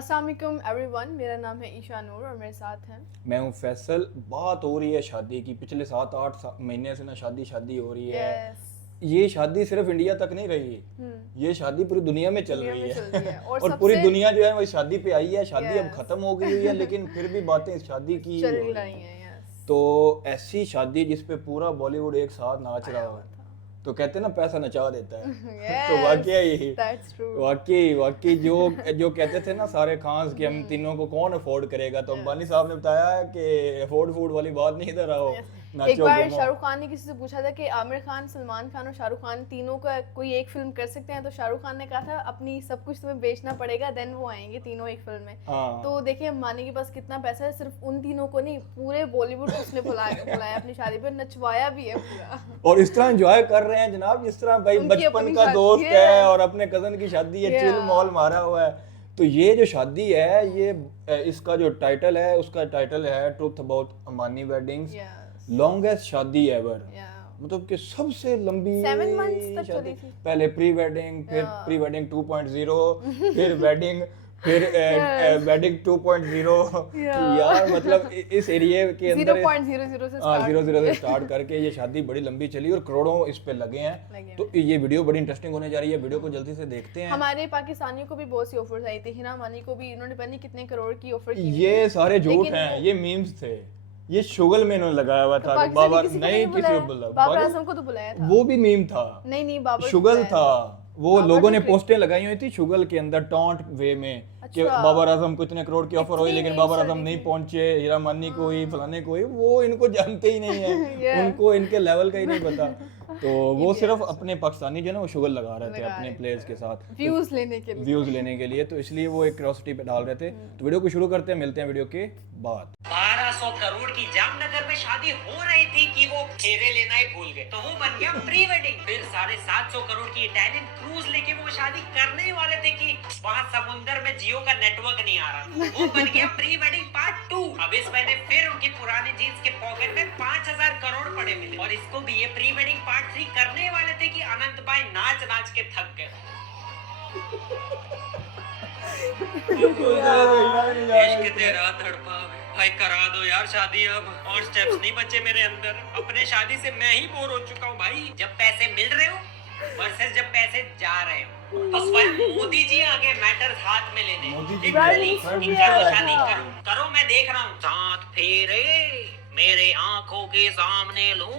अस्सलाम वालेकुम एवरीवन, मेरा नाम है ईशा नूर और मेरे साथ हैं मैं हूँ फैसल। बात हो रही है शादी की, पिछले 7-8 महीने से ना शादी हो रही है। यस ये शादी सिर्फ इंडिया तक नहीं रही, ये शादी पूरी दुनिया में चल दुनिया रही में चल रही है है और और पूरी सबसे दुनिया जो है वो इस शादी पे आई है। शादी अब Yes. खत्म हो गई हुई है लेकिन फिर भी बातें इस शादी की चल हो रही रही हैं। हैं। यस तो ऐसी शादी जिसपे पूरा बॉलीवुड एक साथ नाच रहा हो, तो कहते हैं ना पैसा नचा देता है। तो वाकई दैट्स ट्रू। वाकई जो जो कहते थे ना सारे खान्स कि हम तीनों को कौन अफोर्ड करेगा, तो अंबानी साहब ने बताया कि अफोर्ड फूड वाली बात नहीं इधर आओ, एक नाचो बार घूमो। शाहरुख खान ने किसी से पूछा था कि आमिर खान, सलमान खान और शाहरुख खान तीनों का कोई एक फिल्म कर सकते हैं, तो शाहरुख खान ने कहा था अपनी सब कुछ तुम्हें बेचना पड़ेगा, देन वो आएंगे तीनों एक फिल्म में। हाँ। तो देखिए अंबानी के पास कितना पैसा है, सिर्फ उन तीनों को नहीं पूरे बॉलीवुड को उसने बुलाया अपनी शादी पे, नचवाया भी है पूरा। और इस तरह एंजॉय कर रहे हैं जनाब जिस तरह भाई उनकी बचपन अपनी का शादी दोस्त है। है और अपने कजन की शादी है, चिल मॉल मारा हुआ है। तो ये जो शादी है, ये इसका जो टाइटल है, उसका टाइटल है truth about Ambani weddings, longest शादी एवर। मतलब कि सबसे लंबी 7 months तक शादी। चली थी। पहले प्री वेडिंग, फिर प्री वेडिंग 2.0, फिर वेडिंग, फिर वेडिंग 2.0। यार मतलब इस एरिया के अंदर 0.00 से हाँ स्टार्ट 0 से स्टार्ट करके ये शादी बड़ी लंबी चली और करोड़ों इस पे लगे हैं। तो ये वीडियो बड़ी इंटरेस्टिंग होने जा रही है, वीडियो को जल्दी से देखते हैं। हमारे पाकिस्तानियों को भी बहुत सी ऑफर्स आई थी, हिना अमानी को भी इन्होंने पता नहीं कितने करोड़ की ऑफर की हुई ये है। सारे झूठ लेकिन हैं, वो- ये मीम्स थे, ये शुगल में इन्होंने लगाया हुआ था कि बाबर किसी को नहीं किसी को बुलाया। बुला, बाबर आजम को तो बुलाया था। वो भी मीम था, नहीं बाबर को शुगल बुलाया था। वो बाबर लोगों तो ने क्रिक- पोस्टें लगाई हुई थी शुगल के अंदर टॉन्ट वे में कि अच्छा। बाबर आजम को इतने करोड़ की ऑफर हुई इतनी लेकिन मीम्स बाबर चल आजम रही नहीं थी। पहुंचे, हीरा मानी को ही फलाने को ही, वो इनको जानते ही नहीं है Yeah. उनको इनके लेवल का ही नहीं पता। तो वो सिर्फ Yes. अपने पाकिस्तानी जो है ना वो शुगल लगा रहे थे लगा अपने रहे प्लेयर्स के साथ व्यूज लेने के लिए। व्यूज लेने के लिए, तो इसलिए वो एक क्यूरियोसिटी पे डाल रहे थे। तो वीडियो को शुरू करते हैं, मिलते हैं वीडियो के बाद। 1200 करोड़ की जामनगर में शादी हो रही थी कि वो फेरे लेना ही भूल गए, तो वो बन गया प्री वेडिंग। फिर 750 करोड़ की इटालियन क्रूज लेके वो शादी करने ही वाले थे कि वहाँ समुंदर में जियो का नेटवर्क नहीं आ रहा, वो बन गया प्री वेडिंग पार्ट 2। अब इस महीने फिर उनकी पुरानी जीन्स के पॉकेट में 5000 करोड़ पड़े मिले, और इसको भी ये प्री वेडिंग पार्ट 3 करने वाले थे कि अनंत भाई नाच नाच के थक गए। इश्क तेरा तड़पावे भाई, करा दो यार शादी अब, और स्टेप्स नहीं बचे मेरे अंदर। अपने शादी से मैं ही बोर हो चुका हूँ भाई। जब पैसे मिल रहे हो वर्सेस जब पैसे जा रहे हो, तो स्वयं मोदी जी आगे मैटर हाथ में लेने। मोदी जी शादी करो मैं देख रहा हूँ। साथ फेरे मेरे आंखों के सामने लूं,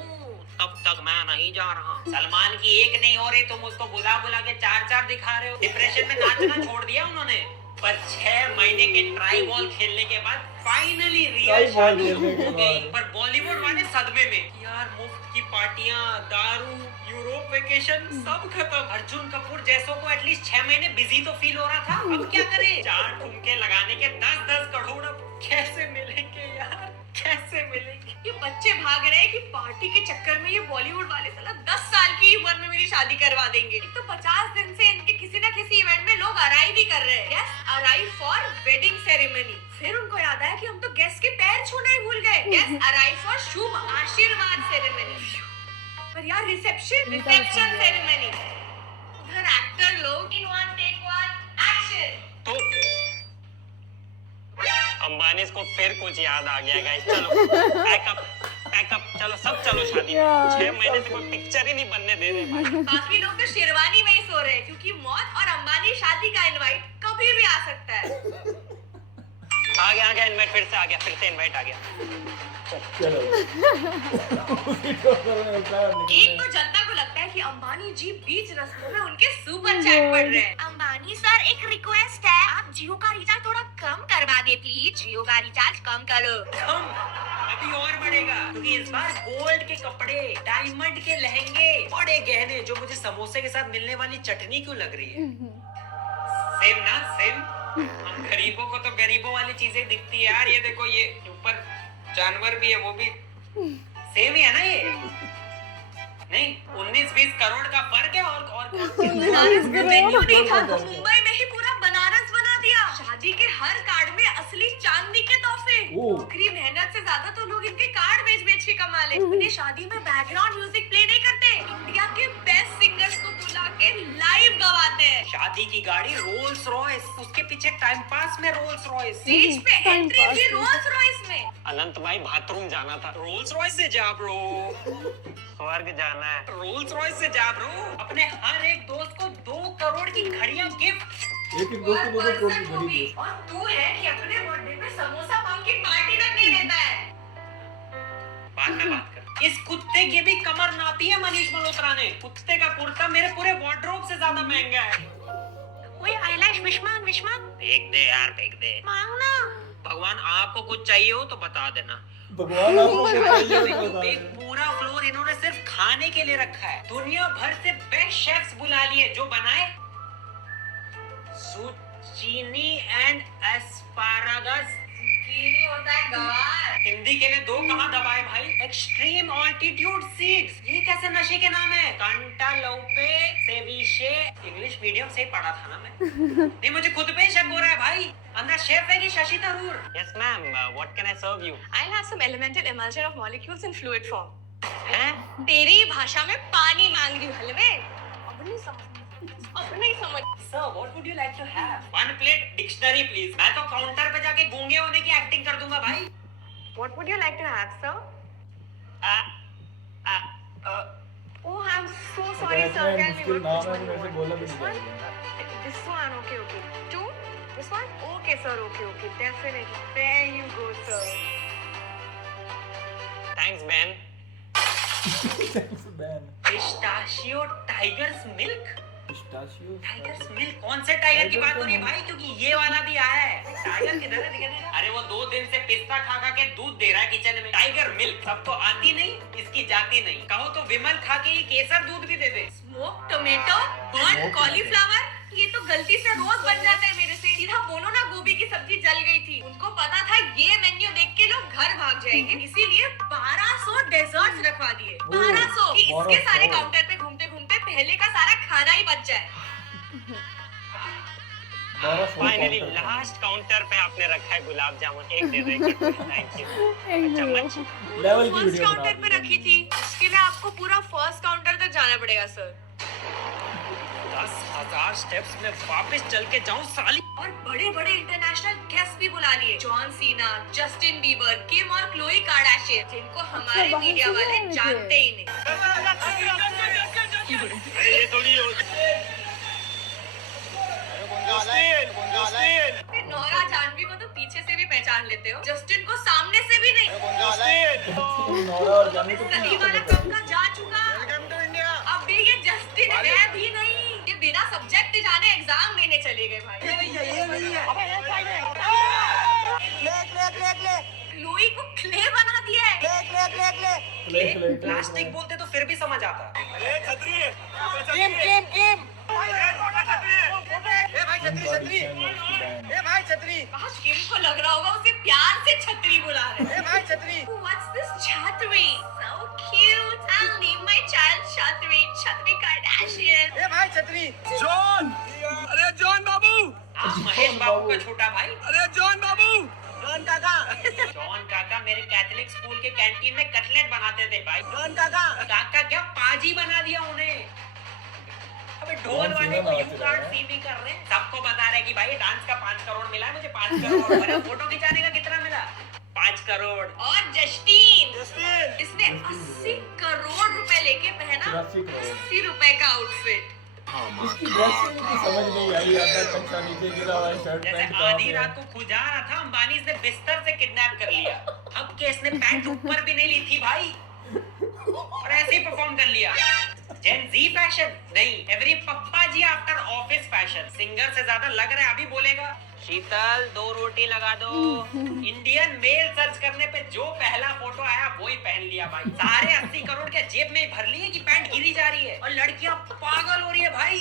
तब तक मैं नहीं जा रहा। सलमान की एक नहीं हो रही, तुम उसको बुला बुला के 4-4 दिखा रहे हो। डिप्रेशन में नाचना छोड़ दिया उन्होंने, पर 6 महीने के ट्राई बॉल खेलने के बाद फाइनली रियल शादी हो गई। पर बॉलीवुड वाले सदमे में, यार मुफ्त की पार्टियां, दारू, यूरोप वेकेशन सब खत्म। अर्जुन कपूर जैसों को एटलीस्ट 6 महीने बिजी तो फील हो रहा था, अब क्या करे? 4 ठुमके लगाने के 10-10 करोड़ अब कैसे मिलेंगे यार, कैसे मिलेंगे? ये बच्चे भाग रहे हैं कि पार्टी के चक्कर में ये बॉलीवुड वाले साला 10 साल की उम्र में मेरी शादी करवा देंगे। एक तो 50 दिन से इनके किसी ना किसी इवेंट में लोग अराइव ही कर रहे हैं। Yes, arrive for wedding ceremony. फिर उनको याद आया कि हम तो गेस्ट के पैर छूना ही भूल गए। यस, अराइव फॉर शुभ आशीर्वाद सेरेमनी। पर यार रिसेप्शन सेरेमनी। उधर एक्टर लोग इन 1 टेक 1 एक्शन। तो अंबानी को फिर कुछ याद आ गया गाइस। चलो पैकअप चलो सब चलो शादी। 6 महीने से कोई पिक्चर ही नहीं बनने दे रहे भाई। बाकी लोग तो शेरवानी में ही सो रहे हैं, क्योंकि मौत और अंबानी शादी का इनवाइट कभी भी आ सकता है। आ गया इनवाइट, फिर से इनवाइट आ गया। एक तो जनता को लगता है कि अंबानी जी बीच रस्तों में उनके सुपर चैट पढ़ रहे हैं। अंबानी सर एक रिक्वेस्ट है, आप जियो का रिचार्ज थोड़ा कम करवा दे प्लीज। जियो का रिचार्ज कम करो। कम अभी और बढ़ेगा, क्योंकि इस बार गोल्ड के कपड़े, डायमंड के लहंगे, बड़े गहने, जो मुझे समोसे के साथ मिलने वाली चटनी क्यों लग रही है? सेम ना सेम। हम गरीबों को तो गरीबों वाली चीजें दिखती है यार। ये देखो, ये ऊपर जानवर भी है, वो भी सेम ही है ना ये? नहीं, 19-20 करोड़ का फर्क है। और बनारस मेन्यू नहीं था, मुंबई में ही पूरा बनारस बना दिया। शादी के हर कार्ड में असली चांदी के तोहफे। नौकरी मेहनत से ज्यादा तो लोग इनके कार्ड बेच के कमा ले। अपनी शादी में बैकग्राउंड म्यूजिक प्ले नहीं करते, इंडिया के बेस्ट सिंगर्स को बुला के लाइव गवाते हैं। शादी शादी की गाड़ी रोल्स रॉयस, उसके पीछे टाइम पास में रोल्स रॉयस। स्टेज पे Time एंट्री pass भी में। रोल्स रॉयस में। अनंत भाई बाथरूम जाना था, रोल्स रॉयस से जा ब्रो। स्वर्ग जाना है, रोल्स रॉयस से जा ब्रो। अपने हर एक दोस्त को 2 करोड़ की घड़ियां गिफ्ट। एक एक दोस्त को 2 करोड़ की पर्सन घड़ी भी। दी। और तू है कि अपने बर्थडे पे समोसा मांग के पार्टी तक नहीं देता है। बाद में बात कर। इस कुत्ते की भी कमर नापी है मनीष मल्होत्रा ने। कुत्ते का कुर्ता मेरे पूरे वार्डरोब से ज्यादा महंगा है। ओए आईलैश विश्मान विश्मान फेंक दे यार, फेंक दे। मांगना। भगवान आपको कुछ चाहिए हो तो बता देना। भगवान आपको क्या चाहिए तो बता एक दें। पूरा फ्लोर इन्होंने सिर्फ खाने के लिए रखा है। दुनिया भर से बेस्ट शेफ्स बुला लिए जो बनाए zucchini and asparagus। कीनी होता है गवार। हिंदी के लिए 2 कहाँ दबाए भाई। एक्सट्रीम ऑल्टीट्यूड सीड्स, ये कैसे नशे के नाम है। कंटालोपे सेविशे। इंग्लिश मीडियम से पढ़ा था ना मैं। नहीं मुझे खुद पे शक हो रहा है भाई। अंदर शेफ है कि Shashi Tharoor. Yes ma'am, what can I serve you. I'll have some elemental emulsion of molecules in fluid form. हैं? तेरी भाषा में पानी मांग रही हूँ हलवे। अब नहीं समझ। Sir, what would you like to have? 1 plate dictionary please। मैं तो काउंटर पे जाके गूंगे होने की एक्टिंग कर दूंगा भाई। What would you like to have, sir? Oh, I'm so sorry, इतना sir. Can we मुश्किल work नाम है, with मेरे से one? बोला भी This नहीं one? जाएगा। This one, okay. 2? This one? Okay, sir, okay. Definitely. There you go, sir. Thanks man। Ban pistachio tigers milk. Pistachio tigers milk कौन से टाइगर की बात हो रही है भाई? क्योंकि ये वाला भी आया है। टाइगर किधर है? दिखा दे। अरे वो 2 दिन से पिस्ता खा के दूध दे रहा है किचन में। टाइगर मिल्क सबको आती नहीं, इसकी जाती नहीं। कहो तो विमल खा के ये केसर दूध भी दे दे। Smoked tomato, burnt cauliflower. ये तो गलती से रोज बन जाता है मेरे से। सीधा बोलो ना गोभी की सब्जी जल गई थी। उनको पता था ये मेन्यू देख के लोग घर भाग जाएंगे, इसीलिए 1200 डेजर्ट्स रखवा दिए। 1200 कि इसके 1200 सारे काउंटर पे घूमते घूमते पहले का सारा खाना ही बच जाए। फाइनली लास्ट काउंटर पे आपने रखा है गुलाब जामुन। एक दे दो। Thank you. चम्मच। लेवल की फर्स्ट वीडियो बना काउंटर पे रखी थी, इसके लिए आपको पूरा फर्स्ट काउंटर तक जाना पड़ेगा सर। 10,000 स्टेप्स में वापस चल के जाऊं साली। और बड़े बड़े इंटरनेशनल गेस्ट भी बुला लिए। जॉन सीना, जस्टिन बीबर, किम और क्लोई कार्डाशियन, जिनको हमारे बाहर मीडिया से वाले बुलाए जानते ही नहीं। अरे ये थोड़ी फिर नोरा जानवी को तो पीछे से भी पहचान लेते हो, जस्टिन को सामने से भी नहीं। नौरा और जानवी को सही वाला पंखा जा चुका। अब भी ये जस्टिन है भी नहीं। ये बिना सब्जेक्ट जाने एग्जाम देने चले गए भाई। लुई को क्ले बना दिया है। प्लास्टिक बोलते तो फिर भी समझ आता। आज किम को लग रहा होगा उसे प्यार से छतरी बुला रहे हैं। What's this छतरी? So cute. I'll name my child छतरी. छतरी Kardashian. महेश बाबू का छोटा भाई। अरे जॉन बाबू, जॉन काका मेरे कैथोलिक स्कूल के कैंटीन में कटलेट बनाते थे भाई। जॉन काका, काका क्या पाजी बना दिया उन्हें। अबे ढोल वाले को यू कार्ड सीबी कर रहे हैं। सबको बता रहे कि भाई डांस का 5 करोड़ मिला है मुझे। 5 करोड़। अरे फोटो खिंचाने का कितना मिला? 5 करोड़। और जस्टिन इसने 80 करोड़ रुपए लेके पहना 83 करोड़। 80 रुपए का आउटफिट। इसकी ड्रेसिंग की समझ नहीं आई। आधा कच्चा नीचे गिरा हुआ है, शर्ट जैसे पैंट आधी रात को खुजा रहा था, अंबानी ने बिस्तर से किडनैप कर लिया। अब के इसने पैंट ऊपर भी नहीं ली थी भाई, और ऐसे ही परफॉर्म कर लिया। जेन जी फैशन नहीं, एवरी पप्पा जी आफ्टर ऑफिस फैशन। सिंगर से ज्यादा लग रहा है अभी बोलेगा। शीतल 2 रोटी लगा दो। इंडियन मेल सर्च करने पे जो पहला फोटो आया वही पहन लिया भाई। सारे 80 करोड़ के जेब में भर लिए कि पैंट गिरी जा रही है और लड़कियां पागल हो रही है भाई।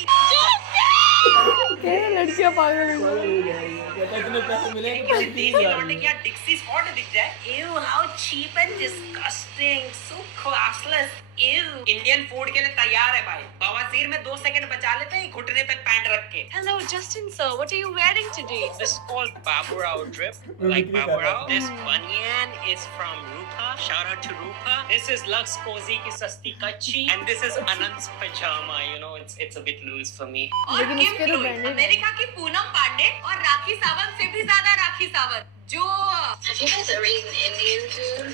लड़कियां पागल हो गई। कहता इतने पैसे मिले कि किसी पैंट देसी गिरी जा लौंडे रही की यहाँ डिक्सी स्पॉट दिख जाए, ew how cheap and disgusting, so classless, Indian food के लिए तैयार है भाई। बवासीर में 2 सेकंड बचा लेते हैं घुटने तक पैंट रख के। Hello, Justin sir. What are you wearing today? This is called Baburao drip. Like Baburao. This banyan is from Rupa. Shout out to Rupa. This is Lux Cozy की सस्ती कच्ची. And this is Anand's pajama. You know, it's a bit loose for me. और लेकिन किम उसके तो Chloe, branded है। America की पूनम पांडे और राखी सावंत से भी ज्यादा राखी सावंत, जो Have you guys ever eaten Indian food?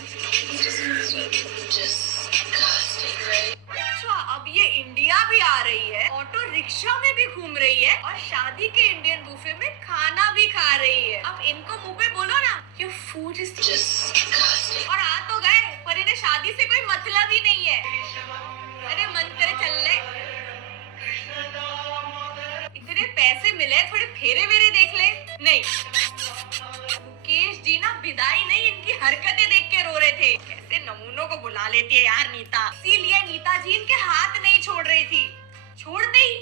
Disgusting, right? अच्छा, अब ये इंडिया भी आ रही है, ऑटो रिक्शा में भी घूम रही है और शादी के इंडियन बुफे में खाना भी खा रही है। अब इनको मुंह पे बोलो ना, your food is Disgusting. और आ तो गए, पर इन्हें शादी से कोई मतलब ही नहीं है। अरे मन करे चल ले, इतने पैसे मिले, थोड़े फेरे वेरे देख ले। नहीं, मुकेश जी ना विदाई नहीं, इनकी हरकतें देख के रो रहे थे। कैसे नमूनों को बुला लेती है यार नीता। इसीलिए नीता जी इनके हाथ नहीं छोड़ रही थी, छोड़ते ही।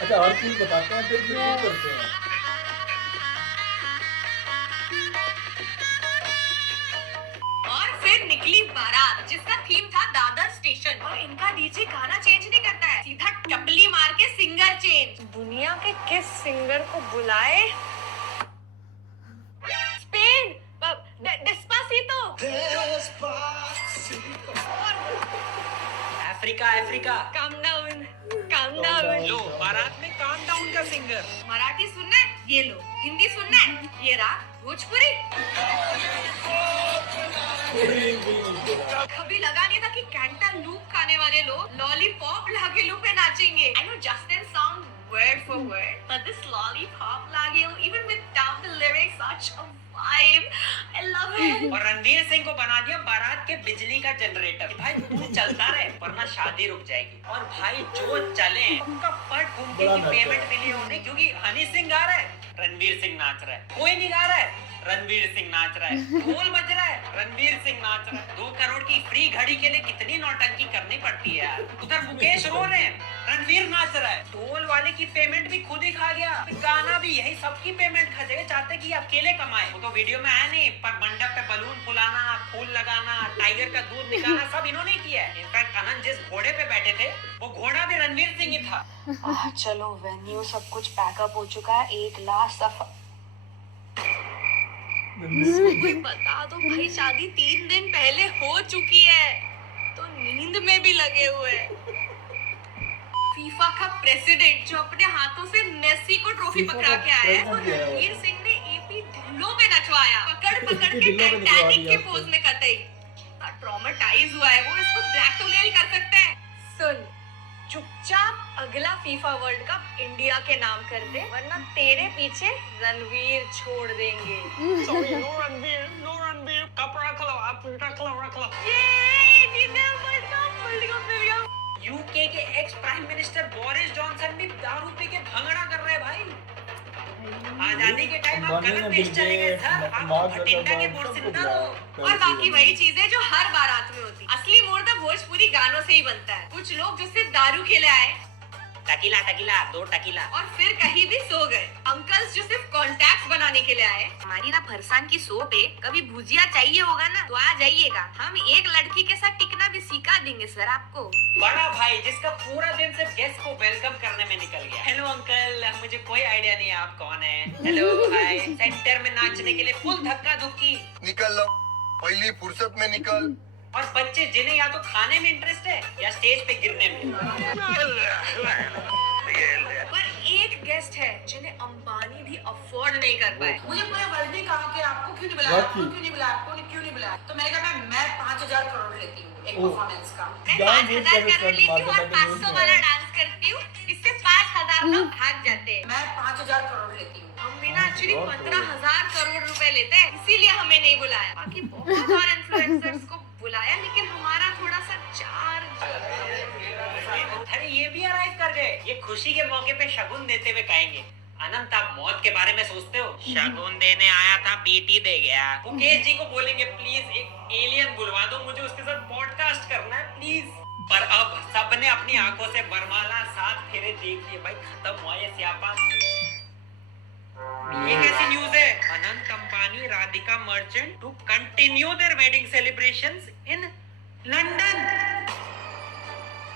अच्छा और चीज बताते हैं फिर शुरू करते हैं। और फिर निकली बारात, जिसका थीम था दादर स्टेशन। और इनका डीजे गाना चेंज नहीं करता है, सीधा टपली मार के सिंगर चेंज। दुनिया के किस सिंगर को बुलाए? Spain, Despacito. Africa. Calm down, calm down. लो बारात में काम डाउन का सिंगर। मराठी सुनना है? ये लो। हिंदी सुनना है? ये रहा। भोजपुरी। कभी लगा नहीं था कि कैंटालूप खाने वाले लोग लॉलीपॉप लागेलू पे नाचेंगे। I know Justin song word for word, but this lollipop लागेलू, even without the lyrics, such a vibe. I love it. और रणवीर सिंह को बना दिया बारात के बिजली का जनरेटर। भाई तू चलता रहे वरना शादी रुक जाएगी। और भाई जो चले उनका पट घूमके की पेमेंट मिली होने, क्योंकि हनी सिंह गा रहा है, रणवीर सिंह नाच रहा है। कोई नहीं गा रहा है, रणवीर सिंह नाच रहा है। ढोल बज रहा है, रणवीर सिंह नाच रहा है। 2 करोड़ की फ्री घड़ी के लिए कितनी नौटंकी करनी पड़ती है यार। उधर मुकेश रो रहे हैं, रणवीर नाच रहा है। ढोल वाले की पेमेंट भी खुद ही खा गया, गाना भी यही सबकी पेमेंट खा जाएगा। चाहते कि अकेले कमाए, वो तो वीडियो में आया नहीं, पर मंडप पे बलून फुलाना, फूल लगाना, टाइगर का दूध निकालना सब इन्होंने किया है। इनफैक्ट आनंद जिस घोड़े पे बैठे थे वो घोड़ा भी रणवीर सिंह ही था। चलो वेन्यू सब कुछ पैकअप हो चुका है, एक लास्ट दफा कोई बता दो भाई, शादी 3 दिन पहले हो चुकी है तो नींद में भी लगे हुए हैं। फीफा का प्रेसिडेंट जो अपने हाथों से मेसी को ट्रॉफी पकड़ा के आया है, और रणवीर सिंह ने एपी ढिल्लों पे नचवाया, पकड़ के टाइटैनिक के पोज में कतई। ट्रॉमेटाइज हुआ है वो, इसको ब्लैकमेल कर सकते हैं। सुन, चुपचाप अगला फीफा वर्ल्ड कप इंडिया के नाम कर दे, वरना तेरे पीछे रणवीर छोड़ देंगे। सॉरी, नो रणवीर, कप रख लो। ये जीते वर्ल्ड कप मिल गया। यूके के ex prime minister Boris Johnson भी दारू पी के भंगड़ा कर रहे हैं भाई। आजादी के टाइम आप गलत देश चले गए सर, आप भटिंडा के बोरसिंदा हो। और बाकी वही चीजें जो हर बारात में होती। असली मूड तो भोजपुरी गानों से ही बनता है। कुछ लोग जो सिर्फ दारू के लिए आए, टकीला 2 टकीला, और फिर कहीं भी सो गए। अंकल्स जो सिर्फ कॉन्टैक्ट बनाने के लिए आए। हमारी ना फरसान की सोप है, कभी भुजिया चाहिए होगा ना तो आ जाइएगा, हम एक लड़की के साथ टिकना भी सिखा देंगे सर आपको। बड़ा भाई जिसका पूरा दिन सिर्फ गेस्ट को वेलकम करने में निकल गया। हेलो अंकल, मुझे कोई आइडिया नहीं है आप कौन है। हेलो भाई, सेंटर में नाचने के लिए फुल धक्का धुक्की। निकल लो, पहली फुर्सत में निकल। और बच्चे जिन्हें या तो खाने में इंटरेस्ट है या स्टेज पे गिरने में। पर एक गेस्ट है जिन्हें अंबानी भी अफोर्ड नहीं कर पाए। मुझे पूरे वर्ल्ड ने कहा कि आपको क्यों नहीं बुलाया, आपको क्यों नहीं बुलाया, आपको क्यों नहीं बुलाया। तो मैंने कहा मैं 5000 करोड़ लेती हूँ एक परफॉर्मेंस का। मैं 5000 करोड़ लेती हूँ और 500 वाला डांस करती हूँ, इससे 5000 लोग भाग जाते हैं। मैं 5000 करोड़ लेती हूँ। हम भी ना एक्चुअली 15000 करोड़ रुपए लेते हैं, इसीलिए हमें नहीं बुलाया। बाकी बहुत और इन्फ्लुएंसर्स को बुलाया, लेकिन हमारा थोड़ा सा चार्ज। अरे ये भी अराइव कर गए। ये खुशी के मौके पे शगुन देते हुए कहेंगे, अनंत आप मौत के बारे में सोचते हो? शगुन देने आया था, बेटी दे गया। मुकेश जी को बोलेंगे प्लीज एक एलियन बुलवा दो, मुझे उसके साथ पॉडकास्ट करना है प्लीज। पर अब सबने अपनी आंखों से बरमाला 7 फेरे देख लिए भाई, खत्म हुआ ये स्यापा। ये कैसी न्यूज है? Anant Ambani Radhika Merchant to continue their wedding celebrations in London.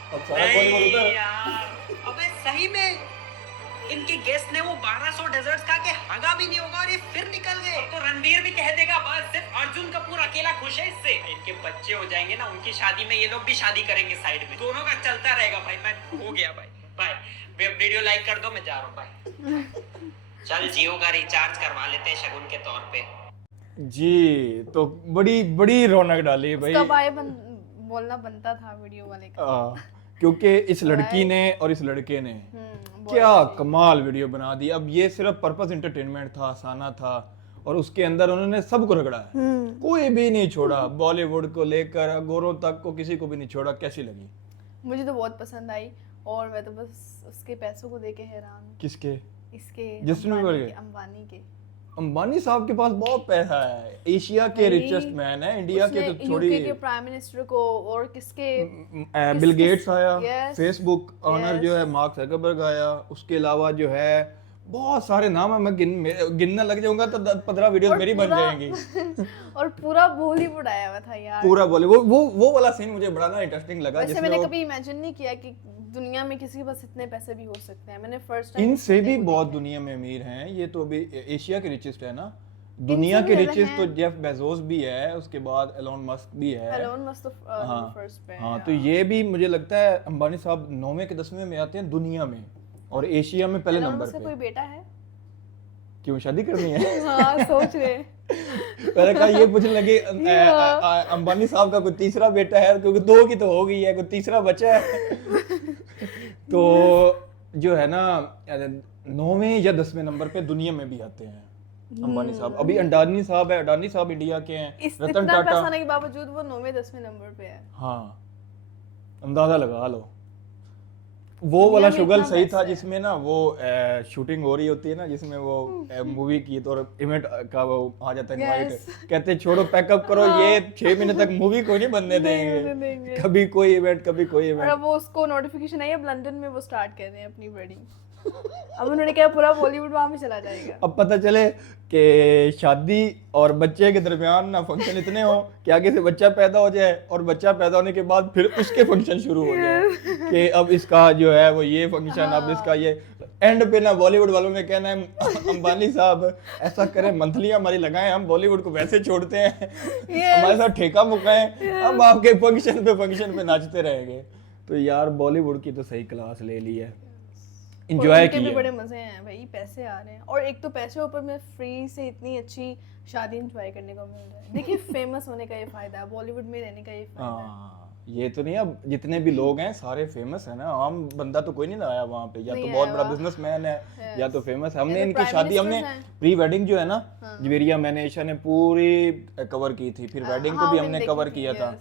अब सारा बॉलीवुड उधर। यार अबे सही में इनके गेस्ट ने वो 1200 डेजर्ट्स खा के हगा भी नहीं होगा और ये फिर निकल गए। तो रणवीर भी कह देगा बस सिर्फ अर्जुन कपूर अकेला खुश है इससे। इनके बच्चे हो जाएंगे ना, उनकी शादी में ये लोग भी शादी करेंगे साइड में, दोनों का चलता रहेगा भाई। मैं हो गया भाई, बाय। वीडियो लाइक कर दो, मैं जा रहा हूँ, बाय। चल जियो का रिचार्ज करवा लेते हैं शगुन के तौर पे। जी, तो बड़ी बड़ी रौनक डाली है भाई। उसका बाय बोलना बनता था वीडियो वाले का। क्योंकि इस लड़की ने और इस लड़के ने क्या कमाल वीडियो बना दी। अब ये सिर्फ पर्पस एंटरटेनमेंट था, आसाना था, और उसके अंदर उन्होंने सबको रगड़ा है, कोई भी नहीं छोड़ा। बॉलीवुड को लेकर गोरों तक को किसी को भी नहीं छोड़ा। कैसी लगी? मुझे तो बहुत पसंद आई, और मैं तो बस उसके पैसों को देके हैरान हूँ। किसके? इसके जिसने अंबानी के। अंबानी साहब के पास बहुत पैसा है, एशिया के रिचेस्ट मैन है, इंडिया के तो छोड़ी। यूके के प्राइम मिनिस्टर को, और किसके बिल गेट्स आया, Yes, फेसबुक ऑनर जो है मार्क जकरबर्ग आया, उसके अलावा जो है बहुत सारे नाम है। मैं गिनना लग जाऊंगा तो 10-15 वीडियोस मेरी बन जाएंगी। और पूरा बॉलीवुड आया हुआ था यार। पूरा बॉलीवुड। वो वाला सीन मुझे बड़ा ना इंटरेस्टिंग लगा। वैसे जिसमें मैंने कभी इमेजिन नहीं किया कि दुनिया में किसी के पास इतने पैसे भी हो सकते हैं। मैंने फर्स्ट टाइम इनसे भी बहुत दुनिया में अमीर हैं। ये तो अभी एशिया के रिचेस्ट है ना, दुनिया के रिचेस्ट तो जेफ बेजोस भी है, उसके बाद एलोन मस्क भी है। एलोन मस्क तो फर्स्ट पे है। हाँ, तो ये भी मुझे लगता है अंबानी साहब 9वें के 10वें में आते हैं दुनिया में, और एशिया में पहले एलोन नंबर मस्क का पे। कोई बेटा है? क्यों, शादी करनी है? हाँ, सोच रहे। पहले कहा ये पूछने लगे अंबानी साहब का कोई तीसरा बेटा है, क्योंकि 2 की तो हो गई है, कोई तीसरा बचा है। तो जो है ना 9वें या 10वें नंबर पे दुनिया में भी आते हैं अंबानी साहब। अभी अडानी साहब है, अडानी साहब इंडिया के हैं, रतन इतना टाटा। पैसा होने के बावजूद वो 9वें 10वें नंबर पे है। हाँ, अंदाजा लगा लो। वो वाला में शुगल इतना सही पैसा था है। जिसमें ना वो शूटिंग हो रही होती है ना, जिसमें वो मूवी की तो इवेंट का वो आ जाता है इनवाइट, कहते हैं छोड़ो पैकअप करो, ये 6 महीने तक मूवी को नहीं बनने देंगे। कभी कोई इवेंट, कभी कोई और इवेंट। अब वो उसको नोटिफिकेशन आई, अब लंदन में वो स्टार्ट कर रहे हैं अपनी वेडिंग। अब उन्होंने कहा पूरा बॉलीवुड वहां में चला जाएगा। अब पता चले कि शादी और बच्चे के दरमियान ना फंक्शन इतने हो कि आगे से बच्चा पैदा हो जाए, और बच्चा पैदा होने के बाद फिर उसके फंक्शन शुरू हो जाए कि अब इसका जो है वो ये फंक्शन, अब इसका ये। एंड पे ना बॉलीवुड वालों ने कहना है अंबानी साहब ऐसा करें, मंथलियां हमारी लगाएं, हम बॉलीवुड को वैसे छोड़ते हैं, हमारे साथ ठेका मुकाएं, हम आपके फंक्शन पे नाचते रहेंगे। तो यार बॉलीवुड की तो सही क्लास ले ली है, एंजॉय भी किया। बड़े मजे हैं भाई, पैसे आ रहे हैं, और एक तो पैसे ऊपर में फ्री से इतनी अच्छी शादी एंजॉय करने को मिल रहा है। देखिए फेमस होने का ये फायदा है, बॉलीवुड में रहने का ये फायदा है। हाँ, ये तो नहीं, अब जितने भी लोग हैं सारे फेमस है ना, आम बंदा तो कोई नहीं आया वहाँ पे, या तो नहीं बहुत आया बड़ा वहाँ। बिजनेसमैन है, या तो फेमस है। हमने या तो इनकी prime शादी, हमने ministers हैं। प्री वेडिंग जो है ना जवेरिया मैनेशा ने पूरी कवर की थी, फिर वेडिंग को भी हमने कवर किया था।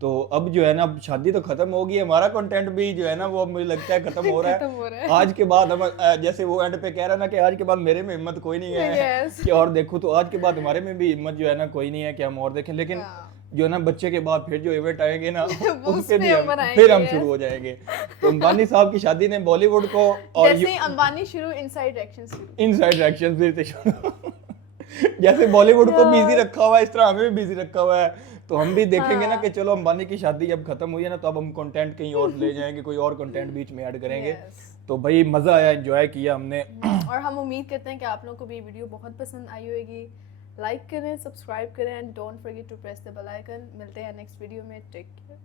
तो अब जो है ना, अब शादी तो खत्म हो गई है, हमारा कंटेंट भी जो है ना वो मुझे लगता है खत्म हो रहा है। आज के बाद हम जैसे वो एंड पे कह रहा ना कि आज के बाद मेरे में हिम्मत कोई नहीं है कि और देखो, तो आज के बाद हमारे में भी हिम्मत जो है ना कोई नहीं है कि हम और देखें। लेकिन जो है ना बच्चे के बाद फिर जो इवेंट आएंगे ना उनसे भी फिर हम शुरू हो जाएंगे। तो अंबानी साहब की शादी ने बॉलीवुड को, और जैसे अंबानी शुरू, इनसाइड एक्शन शुरू, इनसाइड एक्शन फिर से शुरू। जैसे बॉलीवुड को बिजी रखा हुआ है, इस तरह हमें भी बिजी रखा हुआ है। तो हम भी देखेंगे ना कि चलो अंबानी की शादी अब खत्म हुई है ना, तो अब हम कंटेंट कहीं और ले जाएंगे, कोई और कंटेंट बीच में ऐड करेंगे। तो भाई मजा आया, एंजॉय किया हमने। और हम उम्मीद करते हैं कि आप लोगों को भी ये वीडियो बहुत पसंद आई होगी। लाइक करें, सब्सक्राइब करें, and don't forget to press the bell icon. मिलते हैं नेक्स्ट वीडियो में, टेक केयर।